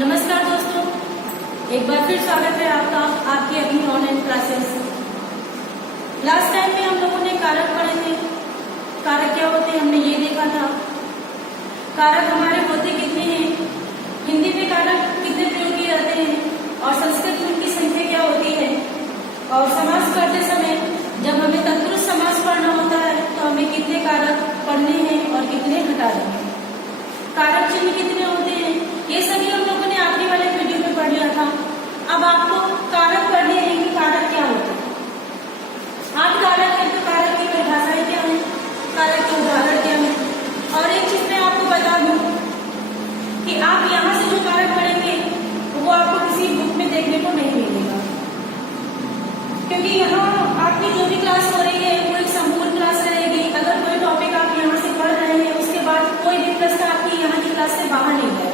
नमस्कार दोस्तों, एक बार फिर स्वागत है आपका आपकी अपनी ऑनलाइन क्लासेस। लास्ट टाइम में हम लोगों ने कारक पढ़े थे। कारक क्या होते हैं हमने ये देखा था। कारक हमारे होते कितने हैं, हिंदी में कारक कितने प्रयोग किए जाते हैं और संस्कृत में उनकी संख्या क्या होती है। और समास करते समय जब हमें तत्पुरुष समास पढ़ना होता है तो हमें कितने कारक पढ़ने हैं और कितने हटाने हैं, कारक चिन्ह कितने होते हैं, ये सभी हम लोगों ने आखिरी वाले वीडियो में पढ़ लिया था। अब आपको कारक पढ़ने हैं कि कारक क्या होता है। 8 कारक है तो कारक की परिभाषाएं क्या है, कारक के उदाहरण क्या है। और एक चीज मैं आपको बता दूं कि आप यहाँ से जो कारक पढ़ेंगे वो आपको किसी बुक में देखने को नहीं मिलेगा, क्योंकि यहाँ आपकी जो भी क्लास हो रही है वो एक संपूर्ण क्लास रहेगी। अगर कोई टॉपिक आप यहाँ से पढ़ रहे हैं उसके बाद कोई भी प्रश्न आपकी यहाँ की क्लास से बाहर नहीं है।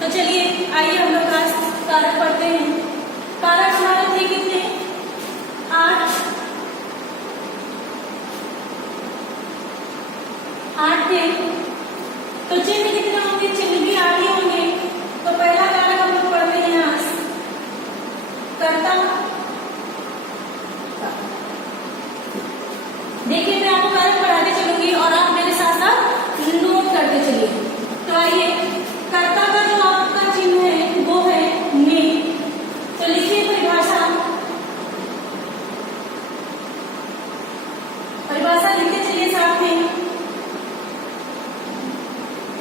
तो चलिए आइए हम लोग कारक पढ़ते हैं। कारक हमारे थे कितने, 8 थे। तो चिन्ह कितने होंगे, चिन्ह भी 8 ही होंगे। तो पहला कारक हम लोग पढ़ते हैं यहाँ कर्ता। देखिए मैं आपको कारक पढ़ाते चलूंगी और आप मेरे साथ साथ नोट करते चलिए। तो आइए, कर्ता का जो आपका चिन्ह है वो है ने। तो लिखिए परिभाषा लिखते चलिए साथ में।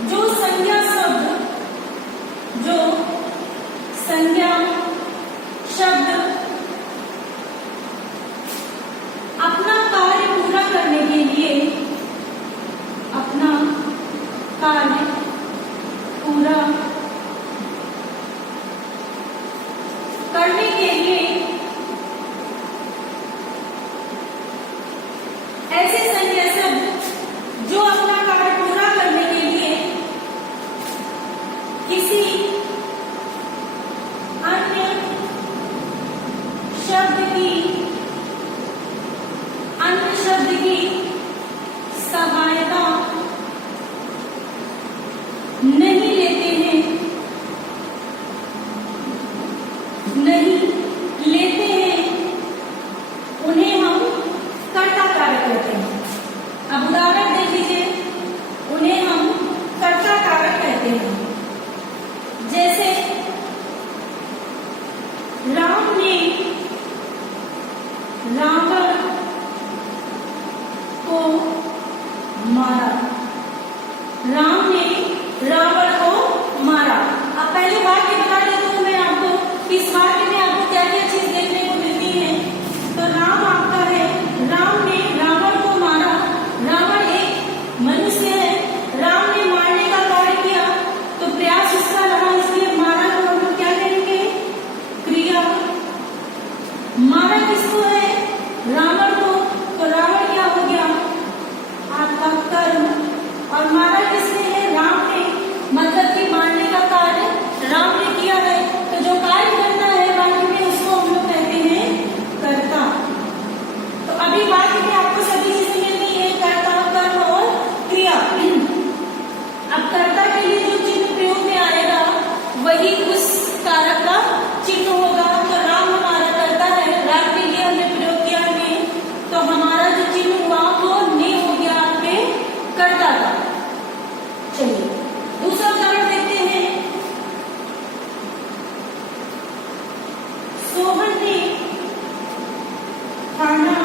जो संज्ञा शब्द अपना कार्य पूरा करने के लिए, अपना कार्य पूरा करने के लिए ऐसे संज्ञा शब्द जो अपना कार्य पूरा करने के लिए किसी अन्य शब्द की सहायता नहीं लेते हैं, उन्हें हम कर्ता कारक कहते हैं। अब उदाहरण देख लीजिए, उन्हें हम कर्ता कारक कहते हैं। जैसे राम ने रावण को मारा। राम ने रावण को मारा। अब पहले वाक्य बता देता हूं मैं आपको, इस वाक्य में आपको क्या क्या चीज देखने को मिलती है। तो राम आपका है, राम ने रावण को मारा। रावण एक मनुष्य है, राम ने मारने का कार्य किया तो प्रयास उसका रहा, इसलिए मारा को हम लोग क्या कहेंगे, क्रिया। मारा किसको है, रावण को, तो रावण क्या हो गया, आपका कर्म। और मारा किसने है, राम ने, मतलब कि मारने का कार्य राम ने किया है। तो जो कार्य करता है वाक्य में उसको हम लोग कहते हैं कर्ता। तो अभी वाक्य में आपको सभी चीजें मिल गई है, कर्ता, कर्म और क्रिया। अब कर्ता के लिए जो चिन्ह प्रयोग में आएगा वही उस कारक का चिन्ह होगा। तो राम हमारा कर्ता है, राम के लिए हमने प्रयोग किया ने, तो हमारा जो चिन्ह हुआ वो ने हो गया आपके कर्ता का। चलिए दूसरा उदाहरण देखते हैं। सोहन ने खाना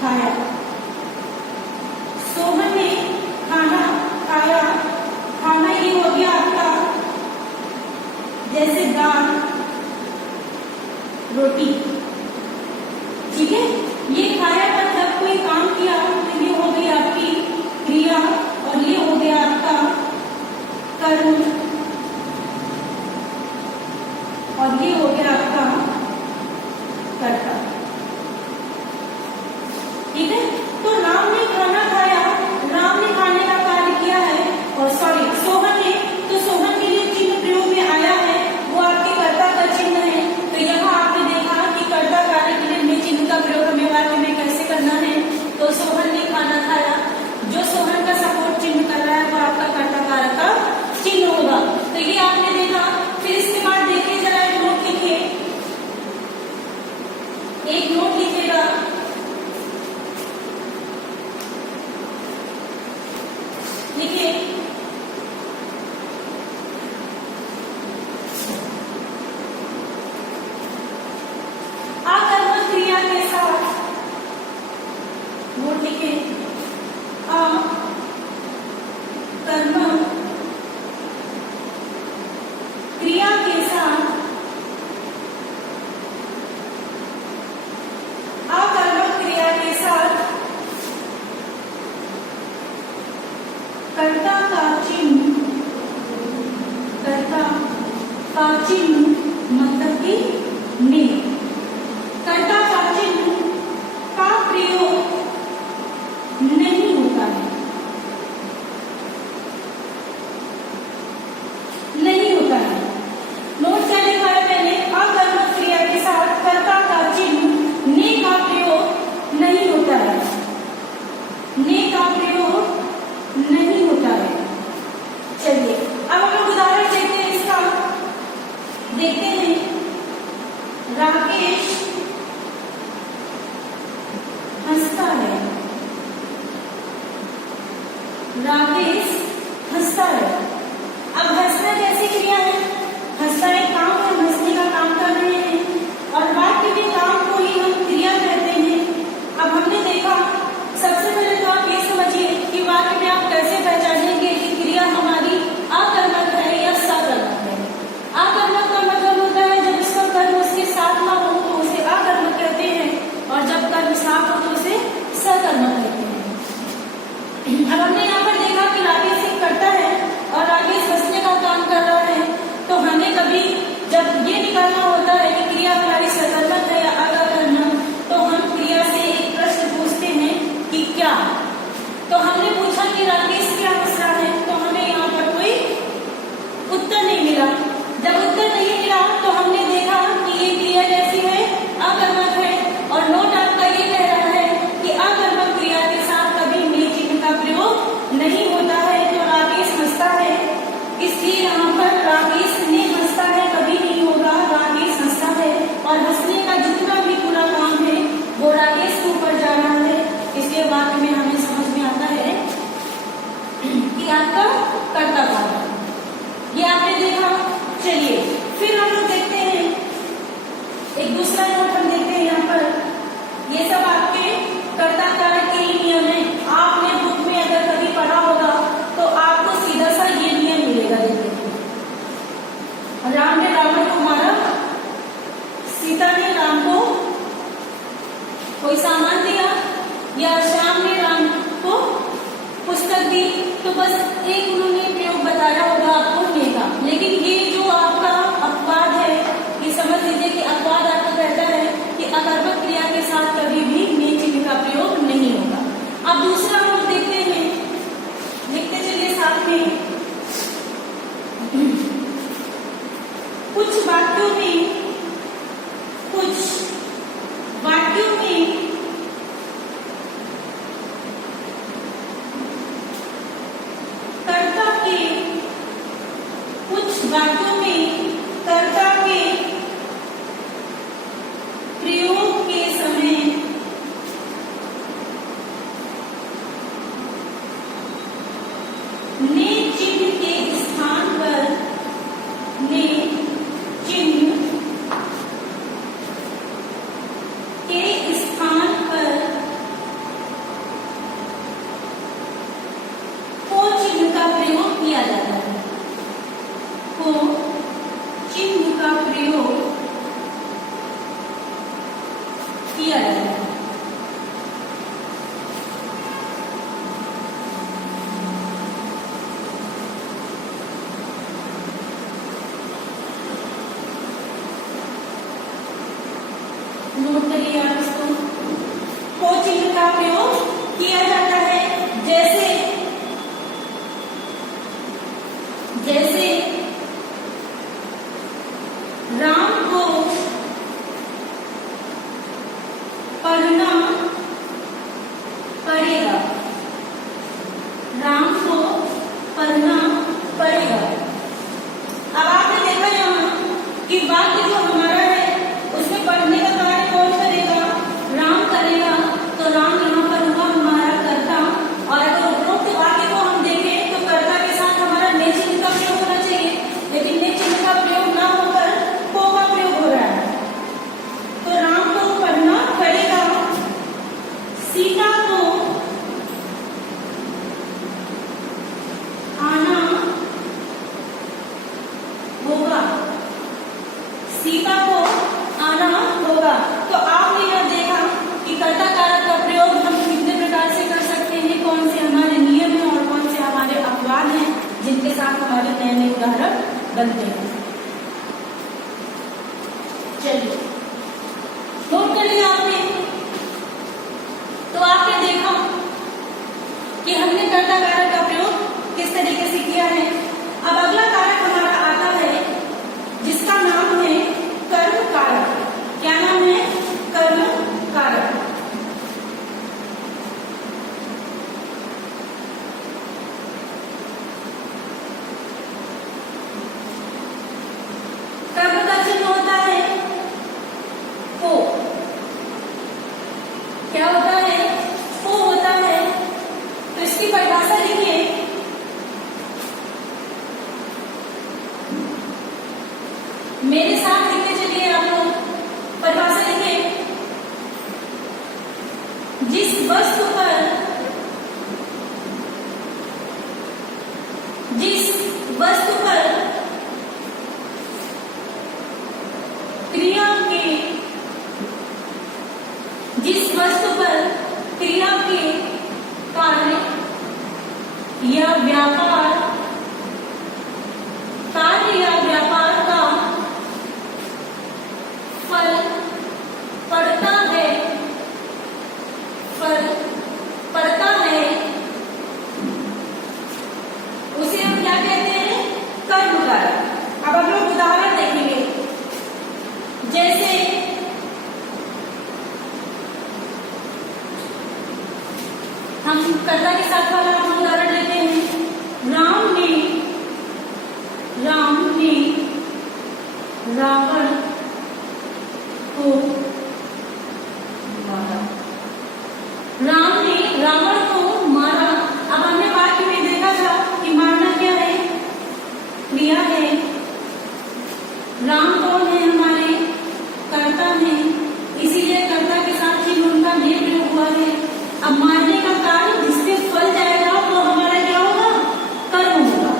खाया। सोहन ने खाना खाया। खाना ये हो गया आपका जैसे दाल, रोटी, ठीक है। ये खाया मतलब कोई काम किया तो ये हो गई आपकी क्रिया और ये हो गया आपका कर्म और ये हो गया आपका कर्ता, ठीक है। तो राम ने खाना खाया, राम ने खाने का कार्य किया है, और सोहन ने, तो सोहन के लिए चिन्ह प्रयोग में आया है वो आपके कर्ता का चिन्ह है। तो यहाँ आपने देखा कि कर्ता कार्य के लिए चिन्ह का प्रयोग हमें वाक्य में कैसे करना है। तो सोहन ने खाना खाया, जो सोहन का सपोर्ट चिन्ह कर रहा है वो आपका कर्ता कारक का चिन्ह होगा। तो चिन्ह मतलब कि ने, कर्ता का चिन्ह का प्रयोग नहीं होता है, नहीं होता है। नोट क्या लिखा है मैंने, अकर्मक क्रिया के साथ कर्ता का चिन्ह ने का प्रयोग नहीं होता है, ने का प्रयोग नहीं होता है। चलिए अब हम लोग उदाहरण देखते हैं इसका। देखते हैं, राकेश हंसता है, राकेश हंसता है। अब हंसना कैसी क्रिया है, हंसना एक काम है, हंसने का काम कर रहे हैं और वाक्य के काम को ही हम क्रिया कहते हैं। अब हमने देखा, सबसे पहले तो आप ये समझिए कि वाक्य में आप कैसे पहचानेंगे कि क्रिया हमारी अकर्मक है या सकर्मक है। अकर्मक का मतलब होता है जब इसका कर्म उसके साथ ना हो तो उसे अकर्मक कहते हैं, और जब कर्म साथ हो तो उसे सकर्मक कहते हैं। अब हमने यहाँ पर देखा कि राकेश एक कर्ता है और राकेश हंसने का काम कर रहा है, तो हमें कभी जब ये निकालना होता है कि क्रिया हमारी सकर्मक है या अकर्मक, तो हम क्रिया से एक प्रश्न पूछते हैं कि क्या। तो हमने पूछा कि राकेश क्या हंस रहा है, तो हमें यहाँ पर कोई उत्तर नहीं मिला। जब उत्तर नहीं मिला तो हमने देखा कि ये क्रिया कैसी है, अकर्मक है, और नोट आपका ये कह रहा है कि अकर्मक क्रिया के साथ कभी ने चिन्ह का प्रयोग नहीं होता है। तो राकेश हंसता है, इसलिए यहाँ पर राकेश ने हंसता है कभी नहीं होगा, राकेश हंसता है, और हंसने का जितना भी पूरा काम है वो राकेश के ऊपर जा रहा है। इसलिए वाक्य में हमें समझ में आता है कि आपका कर्ता कौन है, ये आपने देखा। चलिए फिर हम लोग देखते हैं एक दूसरा नोट हम देखते हैं यहाँ पर। ये सब आपके कर्ता कारक के ही नियम है। आपने बुक में अगर कभी पढ़ा होगा तो आपको सीधा सा ये नियम मिलेगा। देखिए, राम ने रावण को मारा, सीता ने राम को कोई सामान दिया, या श्याम ने राम को पुस्तक दी, तो बस एक उन्होंने प्रयोग बताया होगा आपको ने का। लेकिन ये जो आपका अपवाद है, ये समझ लीजिए कि अपवाद आपको कहता है कि अकर्मक क्रिया के साथ कभी भी ने चिन्ह का प्रयोग नहीं होगा। अब दूसरा हम लोग देखते हैं, देखते चलिए साथ में। कुछ वाक्यों में कर्ता के प्रयोग के समय ने चिन्ह के स्थान पर ने चिन्ह के स्थान पर को चिन्ह का प्रयोग किया जाता है। को चिन्ह का प्रयोग किया जाता है। नोट करिए आप इसको, को चिन्ह का प्रयोग किया जाता है। जैसे जैसे राम को पढ़ना पड़ेगा, राम को पढ़ना पड़ेगा। अब आपने देखा यहाँ कि वाक्य जो हमारा है उसमें पढ़ने का कार्य कौन करेगा, राम करेगा। तो राम यहाँ पर हुआ हमारा कर्ता, और अगर उपरोक्त वाक्य को हम देखें तो कर्ता के साथ हमारा ने चिन्ह का प्रयोग होना चाहिए, लेकिन ने चिन्ह का प्रयोग ना होकर को का प्रयोग हो रहा है। तो राम को पढ़ना पड़ेगा, सीता को आना होगा, सीता को आना होगा। तो आपने यह देखा कि कर्ता कारक का प्रयोग हम कितने प्रकार से कर सकते हैं, कौन से हमारे नियम हैं और कौन से हमारे अपवाद हैं जिनके साथ हमारे नए नए उदाहरण बनते हैं। मेरे साथ लिखते चलिए आप लोग, परिभाषा लिखे। जिस वस्तु पर क्रिया के कार्य या व्यापार का फल पड़ता है, उसे हम क्या कहते हैं? कर्म कारक। अब हम लोग उदाहरण देखेंगे, जैसे हम कर्ता के साथ वाला हम उदाहरण लेते हैं। राम ने रावण को मारा। राम ने रावण को मारा। अब हमने वाक्य में देखा था कि मारना क्या है? क्रिया है। राम कौन है? हमारे कर्ता है, इसीलिए कर्ता के साथ ही उनका ने प्रयोग हुआ है। अब मारने का कार्य जिससे फल जाएगा तो हमारा क्या होगा? कर्म होगा,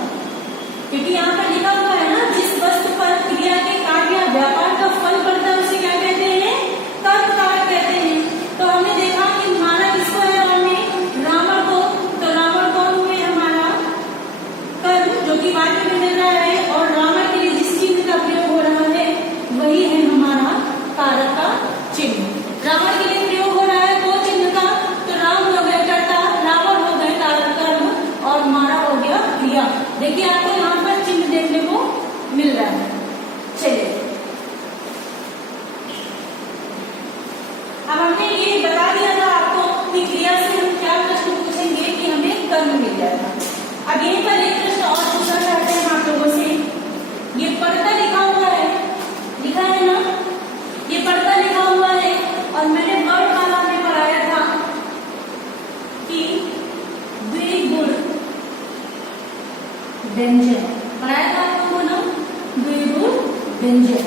क्योंकि यहाँ पर लिखा हुआ है ना, जिस वस्तु पर क्रिया के कार्य या व्यापार का फल पड़ता है उसे क्या कहते हैं? कर्म कारक कहते हैं। तो हमने देखा कि मारा किसको है? रावण को। तो रावण कौन हुए? हमारा कर्म, जो कि वाक्य में मिल रहा है, और रावण के लिए जिस चिन्ह का प्रयोग हो रहा है वही है हमारा कारक का चिन्ह। रावण के लिए प्रयोग हो रहा है वो चिन्ह का, तो राम हो गए कर्ता, रावण हो गए कर्म, और मारा हो गया क्रिया। देखिए आपको यहाँ पर चिन्ह देखने को मिल रहा है। चलिए, अब हमने ये बता दिया था आपको कि क्रिया से हम क्या प्रश्न पूछेंगे कि हमें कर्म मिल जाएगा। अब यहीं पर एक प्रश्न और पूछना चाहते हैं आप लोगों से। ये पढ़ता लिखा हुआ है, लिखा है ना, ये पढ़ता लिखा हुआ है, और मैंने वर्णमाला में पढ़ाया था कि द्विगुण व्यंजन पढ़ाया था आपको ना, द्विगुण व्यंजन।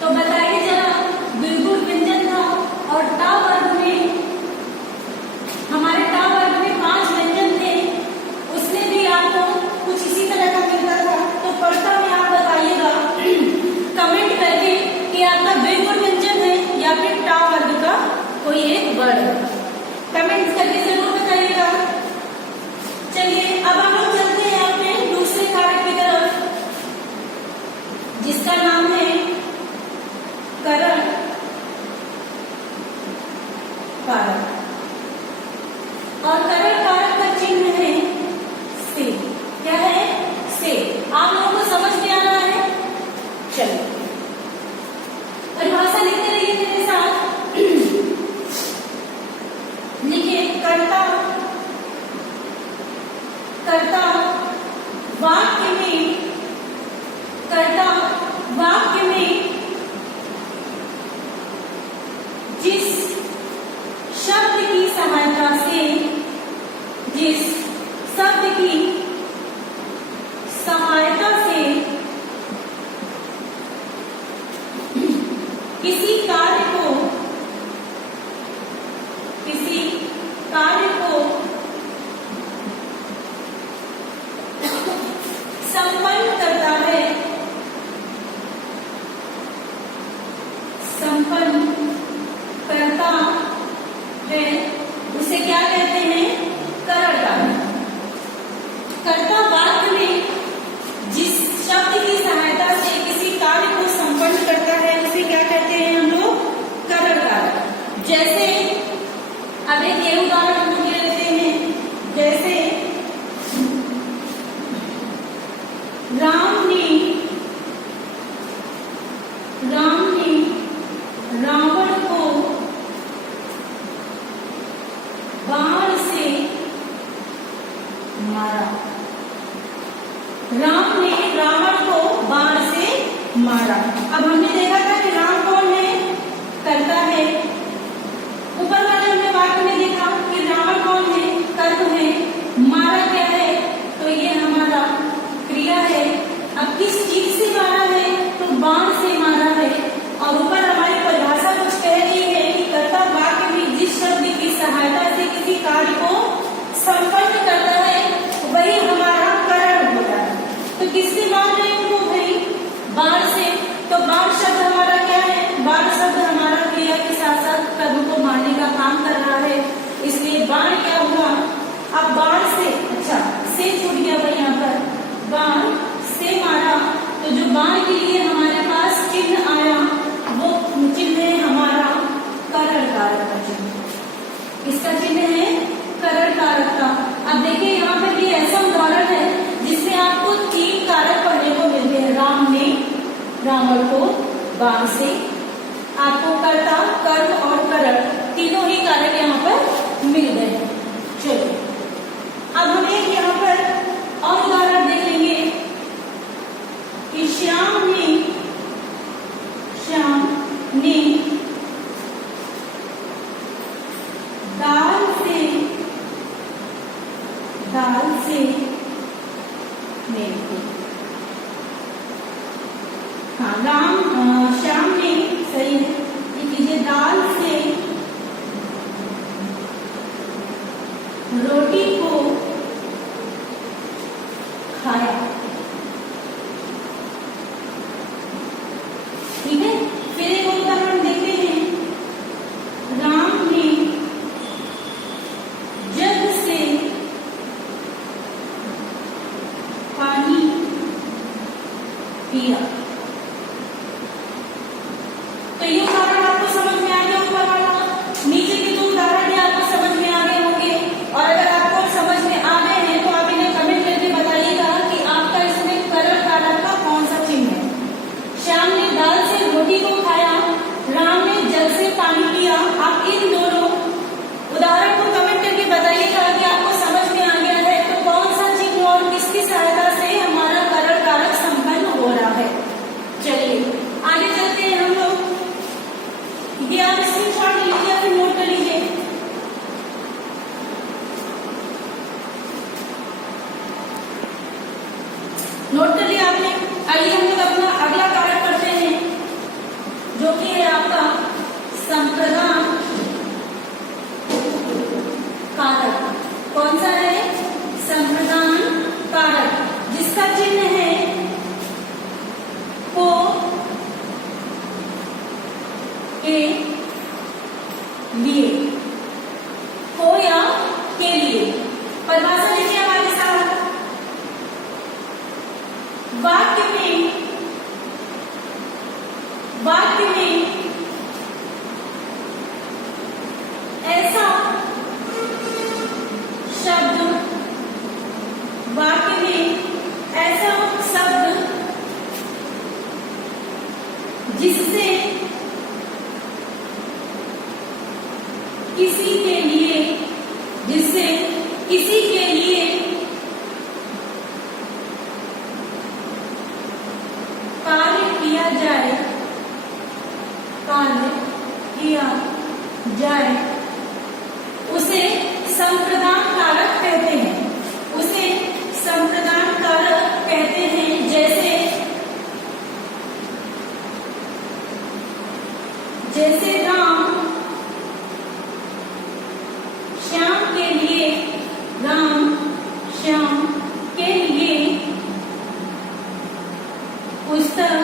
तो बताइए जरा, द्विगुण व्यंजन था, और टा वर्ग में हमारे टा वर्ग में 5 व्यंजन थे, उसने भी आपको कुछ इसी तरह का मिलता था। तो पढ़ता में आप बताइएगा कमेंट करके कि आपका द्विगुण व्यंजन है या फिर टा वर्ग का कोई एक वर्ड है। कमेंट करके जरूर बताइएगा। चलिए, अब हम लोग चलते हैं अपने दूसरे कारक की तरफ, जिसका नाम है करण कारक। और करण कारक का चिन्ह है से। क्या है? से। आप लोगों को समझ में आ रहा है? चलिए, परिभाषा लिखते रहिए मेरे साथ। लिखिए, कर्ता वाक्य में जिस शब्द की सहायता से किसी कार्य को संपन्न करता है, उसे क्या कहते हैं? करण कारक। कर्ता वाक्य में जिस शब्द की सहायता से किसी कार्य को संपन्न करता है उसे क्या कहते हैं हम लोग? करण कारक। जैसे अब एक ये उदाहरण हम ले लेते हैं, जैसे राम ने रावण को बाण से मारा। राम ने रावण को बाण से मारा। अब हमने देखा था कि राम कौन है? कर्ता है। ऊपर वाले हमने वाक्य में देखा कि रावण कौन है? कर्म है। मारा क्या है? तो ये हमारा क्रिया है। अब किस चीज से मारा है, तो बाण से मारा है। और ऊपर हमारी परिभाषा कुछ कह रही है कि कर्ता वाक्य में जिस शब्द की सहायता से किसी कार्य को संपन्न करता है वही हमारा करण होता है। तो किससे मार रहे हैं उनको भाई? बाण से। तो बाण शब्द हमारा क्या है? बाण शब्द हमारा क्रिया के साथ साथ कर्म को मारने का काम कर रहा है, इसलिए बाण क्या हुआ? अब बाण से, अच्छा से छूट गया भाई यहाँ पर, बाण से मारा। तो जो बाण के लिए हमारे पास चिन्ह आया वो चिन्ह है हमारा करण कारक का चिन्ह। इसका चिन्ह है करण कारक का। अब देखिए यहाँ पर ये ऐसा उदाहरण है जिसमें आपको 3 कारक पढ़ने को मिलते हैं। राम ने रावण को बाण से, आपको कर्ता, कर्म और करण तीनों ही कारक यहाँ पर मिल गए। चलो अब हम एक यहाँ पर और उदाहरण देख लेंगे कि श्याम ने दाल से मेल की। हाँ, श्याम ने, सही है, ये कीजिए, दाल से रोटी को खाया। ठीक है, फिर एक उदाहरण देखते हैं। राम ने जग से पानी पिया। तो ये उदाहरण आपको समझ में आ गया ऊपर वाला। नीचे के 2 उदाहरण भी आपको समझ में आ गए होंगे, और अगर आपको समझ में आ गए हैं तो आप इन्हें कमेंट करके बताइएगा कि आपका इसमें करण कारक का कौन सा चिन्ह है। श्याम ने दाल से रोटी को खाया, राम ने जल से पानी पिया। आप इन दोनों उदाहरण को कमेंट करके बताइएगा कि आपको समझ में आ गया है तो कौन सा चिन्ह और किसकी सहायता से हमारा करण कारक संपन्न हो रहा है। चलिए आगे चलते हैं हम लोग। ये आप स्क्रीनशॉट ले लीजिए या फिर नोट कर लीजिए। नोट कर लिया आपने? आइए हम लोग अपना अगला कारक करते हैं जो कि है आपका संप्रदान कारक। कौन सा है? संप्रदान कारक, जिसका चिन्ह है को के लिए। को या के लिए परिभाषा लिखिए हमारे साथ। वाक्य में ऐसा शब्द, वाक्य में ऐसा शब्द जिससे किसी के लिए कार्य किया जाए उसे संप्रदान कारक कहते हैं। उसे संप्रदान कारक कहते हैं। जैसे राम श्याम के लिए पुस्तक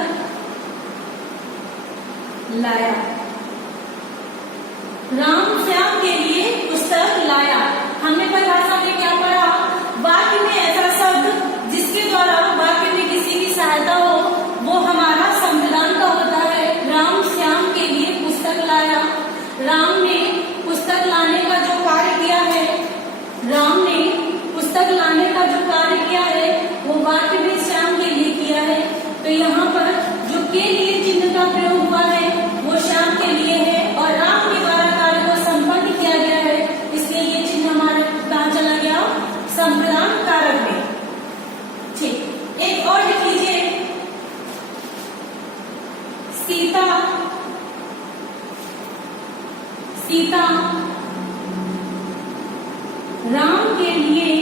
लाया। राम श्याम के लिए पुस्तक लाया। हमने परिभाषा में क्या पढ़ा? वाक्य में ऐसा शब्द जिसके द्वारा वाक्य में किसी की सहायता हो वो हमारा संप्रदान का होता है। राम श्याम के लिए पुस्तक लाया। राम ने पुस्तक लाने का जो कार्य किया है, राम ने पुस्तक लाने का जो कार्य किया है वो वाक्य में श्याम के लिए किया है। तो यहाँ पर जो के लिए चिन्ह का प्रयोग हुआ है वो श्याम के लिए है और राम के द्वारा कार्य को संपन्न किया गया है, इसलिए ये चिन्ह हमारे कहाँ चला गया? संप्रदान कारक में। ठीक, एक और लिख लीजिए। सीता राम के लिए,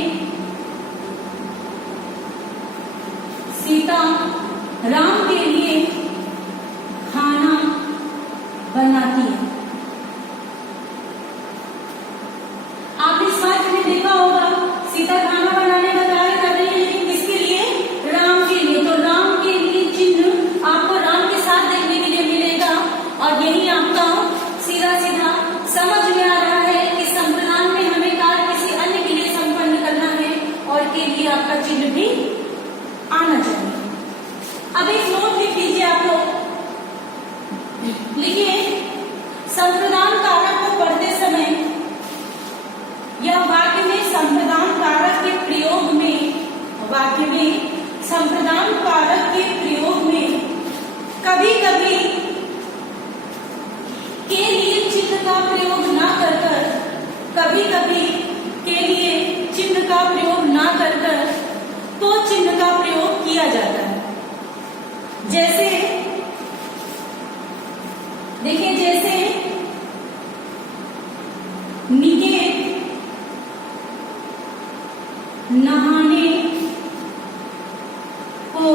सीता राम के लिए खाना बनाती है। आपने इस वाक्य में देखा होगा सीता खाना बनाने का कार्य कर रही है, लेकिन किसके लिए? राम के लिए। तो राम के लिए चिन्ह आपको राम के साथ देखने के लिए मिलेगा और यही आपका सीधा सीधा समझ में आ रहा है कि संप्रदान में हमें कार्य किसी अन्य के लिए संपन्न करना है और के लिए आपका चिन्ह भी आना चाहिए। अब एक नोट लिख लीजिए आप लोग, लिखिए संप्रदान कारक को पढ़ते समय यह वाक्य में संप्रदान कारक के प्रयोग में, वाक्य में संप्रदान कारक के प्रयोग में कभी कभी के लिए चिन्ह का प्रयोग ना कर कर, कभी कभी के लिए चिन्ह का प्रयोग ना कर कर तो चिन्ह का प्रयोग किया जाता है। जैसे देखिए, जैसे निकेत नहाने को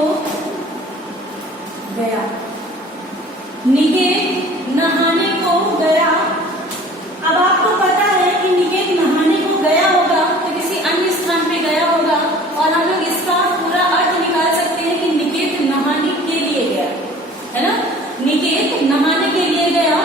गया, निकेत नहाने को गया। अब आपको पता है कि निकेत नहाने को गया होगा तो किसी अन्य स्थान पे गया होगा और हम लोग इसका पूरा अर्थ निकाल सकते हैं कि निकेत नहाने के लिए गया, है ना। निकेत नहाने के लिए गया,